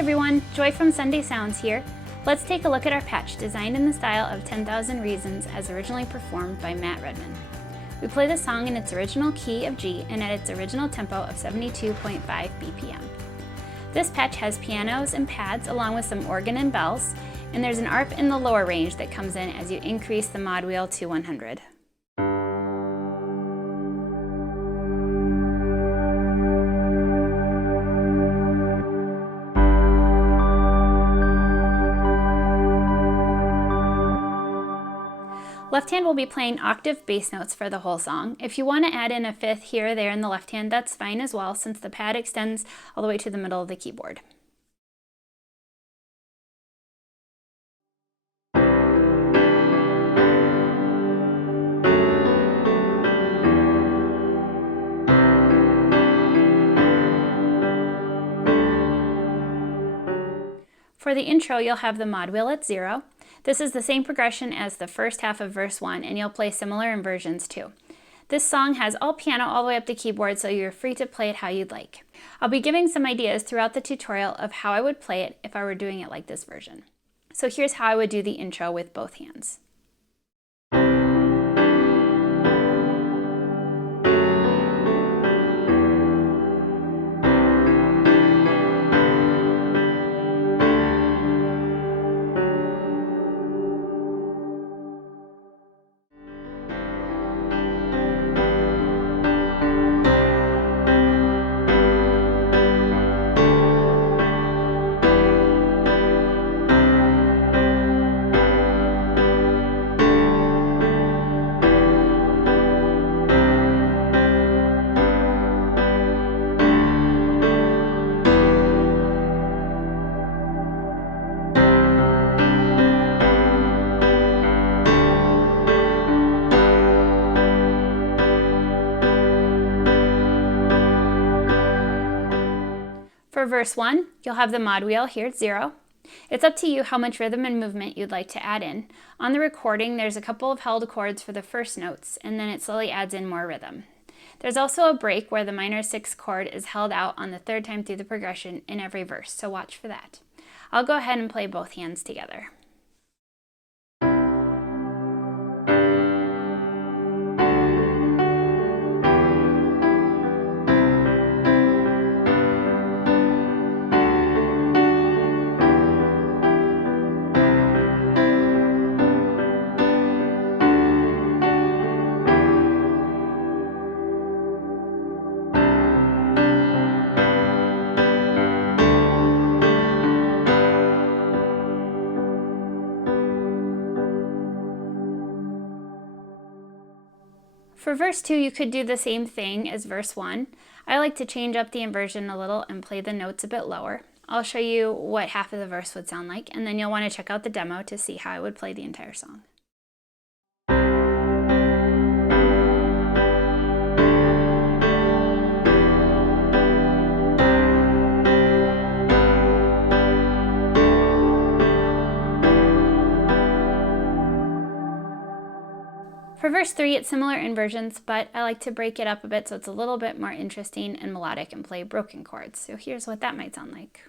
everyone, Joy from Sunday Sounds here. Let's take a look at our patch designed in the style of 10,000 Reasons as originally performed by Redman. We play the song in its original key of G and at its original tempo of 72.5 BPM. This patch has pianos and pads along with some organ and bells, and there's an ARP in the lower range that comes in as you increase the mod wheel to 100. Left hand will be playing octave bass notes for the whole song. If you want to add in a fifth here or there in the left hand, that's fine as well, since the pad extends all the way to the middle of the keyboard. For the intro, you'll have the mod wheel at 0. This is the same progression as the first half of verse 1, and you'll play similar inversions too. This song has all piano all the way up to keyboard, so you're free to play it how you'd like. I'll be giving some ideas throughout the tutorial of how I would play it if I were doing it like this version. So here's how I would do the intro with both hands. For verse 1, you'll have the mod wheel here at 0. It's up to you how much rhythm and movement you'd like to add in. On the recording, there's a couple of held chords for the first notes, and then it slowly adds in more rhythm. There's also a break where the minor 6 chord is held out on the third time through the progression in every verse, so watch for that. I'll go ahead and play both hands together. For verse 2, you could do the same thing as verse 1. I like to change up the inversion a little and play the notes a bit lower. I'll show you what half of the verse would sound like, and then you'll want to check out the demo to see how I would play the entire song. For verse 3, it's similar inversions, but I like to break it up a bit so it's a little bit more interesting and melodic and play broken chords. So here's what that might sound like.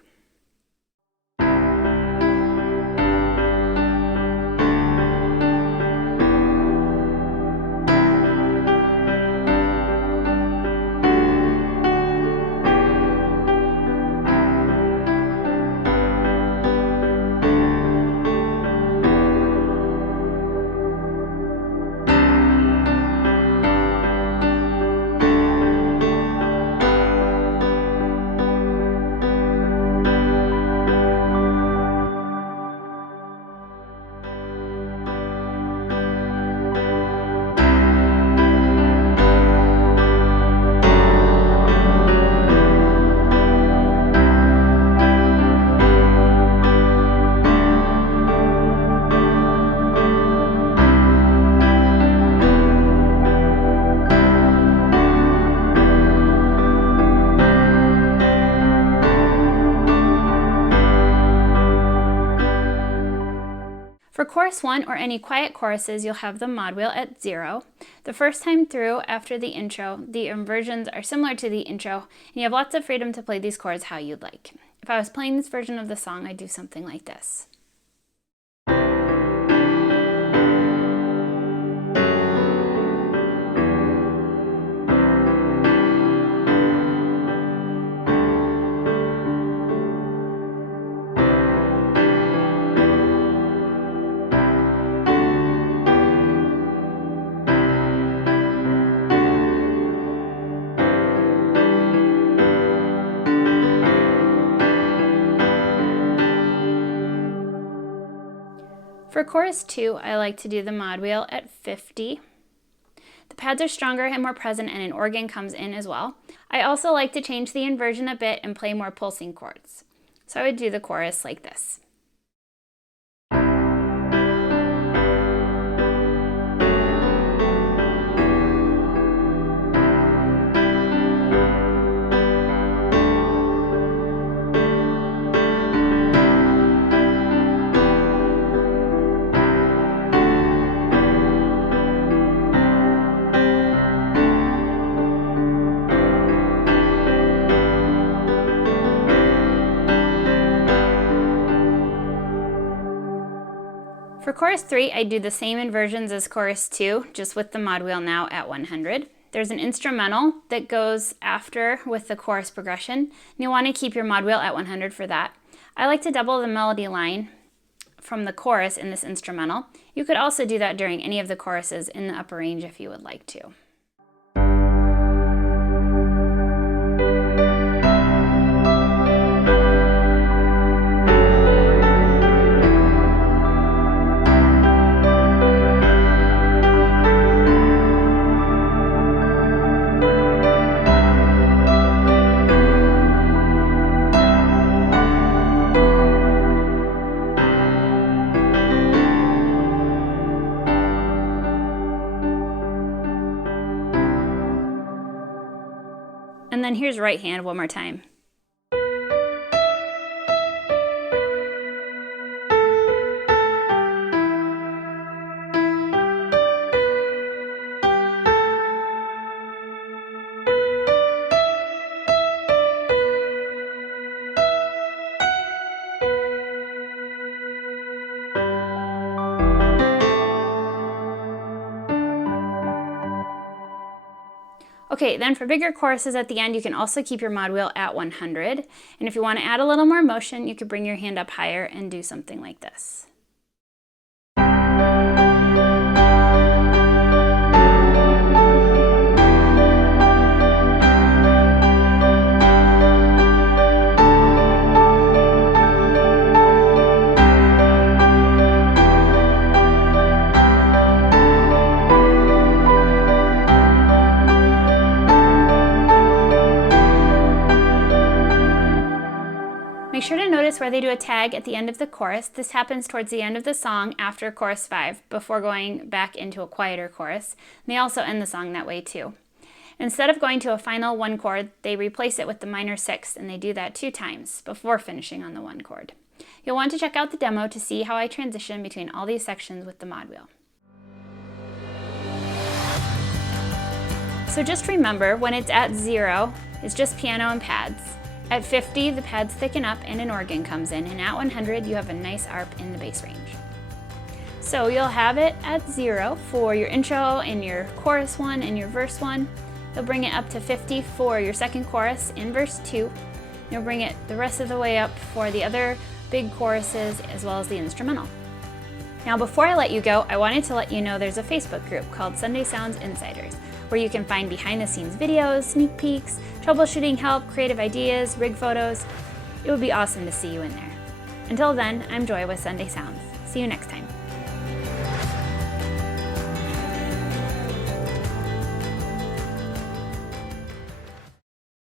For chorus 1 or any quiet choruses, you'll have the mod wheel at 0. The first time through after the intro, the inversions are similar to the intro, and you have lots of freedom to play these chords how you'd like. If I was playing this version of the song, I'd do something like this. For chorus 2, I like to do the mod wheel at 50. The pads are stronger and more present, and an organ comes in as well. I also like to change the inversion a bit and play more pulsing chords. So I would do the chorus like this. For chorus 3, I do the same inversions as chorus 2, just with the mod wheel now at 100. There's an instrumental that goes after with the chorus progression, and you'll want to keep your mod wheel at 100 for that. I like to double the melody line from the chorus in this instrumental. You could also do that during any of the choruses in the upper range if you would like to. And then here's right hand one more time. Okay, then for bigger choruses at the end, you can also keep your mod wheel at 100. And if you want to add a little more motion, you could bring your hand up higher and do something like this. Make sure to notice where they do a tag at the end of the chorus. This happens towards the end of the song after chorus 5, before going back into a quieter chorus. And they also end the song that way too. Instead of going to a final 1 chord, they replace it with the minor 6, and they do that 2 times before finishing on the 1 chord. You'll want to check out the demo to see how I transition between all these sections with the mod wheel. So just remember, when it's at 0, it's just piano and pads. At 50, the pads thicken up and an organ comes in, and at 100, you have a nice arp in the bass range. So you'll have it at 0 for your intro and your chorus 1 and your verse 1. You'll bring it up to 50 for your second chorus in verse 2. You'll bring it the rest of the way up for the other big choruses as well as the instrumental. Now before I let you go, I wanted to let you know there's a Facebook group called Sunday Sounds Insiders, where you can find behind-the-scenes videos, sneak peeks, troubleshooting help, creative ideas, rig photos. It would be awesome to see you in there. Until then, I'm Joy with Sunday Sounds. See you next time.